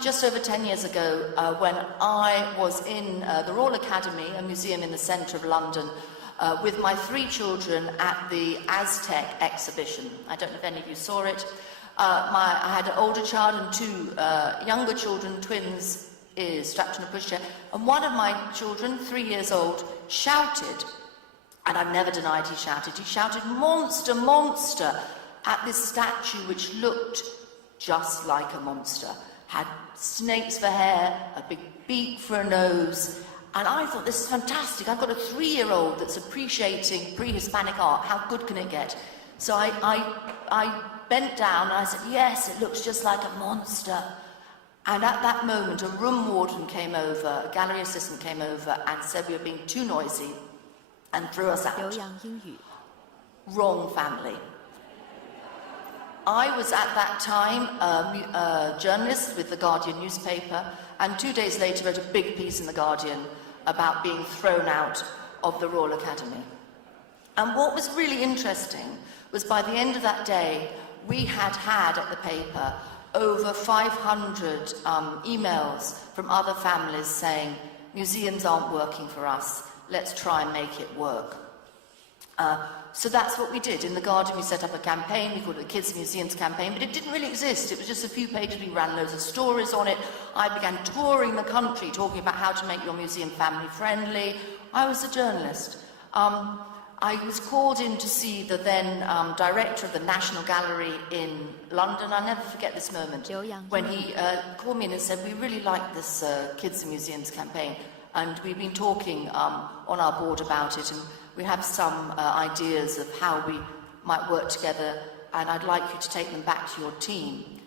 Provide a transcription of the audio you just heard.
just over 10 years ago when I was in the Royal Academy, a museum in the centre of London, with my 3 children at the Aztec exhibition. I don't know if any of you saw it. I had an older child and 2 younger children, twins, strapped in a pushchair, and one of my children, 3 years old, shouted, and I've never denied he shouted, "Monster, monster," at this statue which looked just like a monster. Had snakes for hair, a big beak for a nose, and I thought, this is fantastic. I've got a 3-year-old that's appreciating pre-Hispanic art. How good can it get? So I bent down and I said, "Yes, it looks just like a monster." And at that moment, a room warden came over, a gallery assistant came over and said we were being too noisy and threw us out. 留洋英语 Wrong family. I was at that time a journalist with the Guardian newspaper, and 2 days later wrote a big piece in the Guardian about being thrown out of the Royal Academy. And what was really interesting was by the end of that day, we had at the paper over 500 emails from other families saying, "Museums aren't working for us, let's try and make it work." So that's what we did. In The Guardian, we set up a campaign. We called it the Kids Museums Campaign, but it didn't really exist. It was just a few pages. We ran loads of stories on it. I began touring the country, talking about how to make your museum family-friendly. I was a journalist. I was called in to see the then director of the National Gallery in London. I'll never forget this moment, when he called me in and said, "We really like this Kids and Museums campaign, and we've been talking on our board about it, and we have some ideas of how we might work together, and I'd like you to take them back to your team."